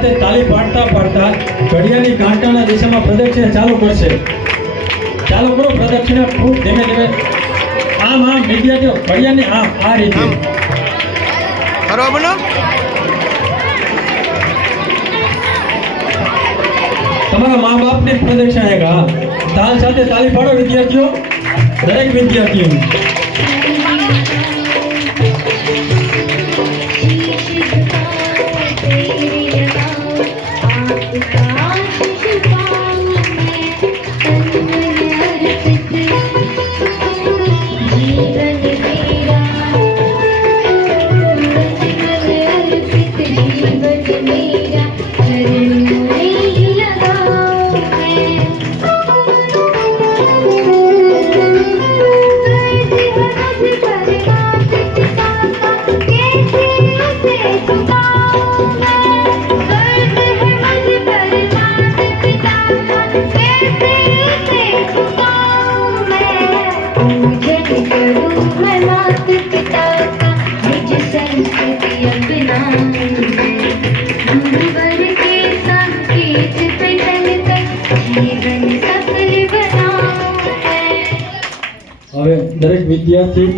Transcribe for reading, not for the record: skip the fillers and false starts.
સાથે તાળી પાડતા પાડતા ઘડિયાળની કાંટાના દિશામાં પ્રદક્ષિણા ચાલુ કરશે। ચાલુ કરો પ્રદક્ષિણા ખૂબ ધીમે ધીમે આમ વિદ્યાર્થીઓ ઘડિયાળની આ રીતે ફરવા બનો। તમારા મા બાપની પ્રદક્ષિણા એક તાલ સાથે તાળી પાડો વિદ્યાર્થીઓ, દરેક વિદ્યાર્થીઓ। હવે દરેક વિદ્યાર્થી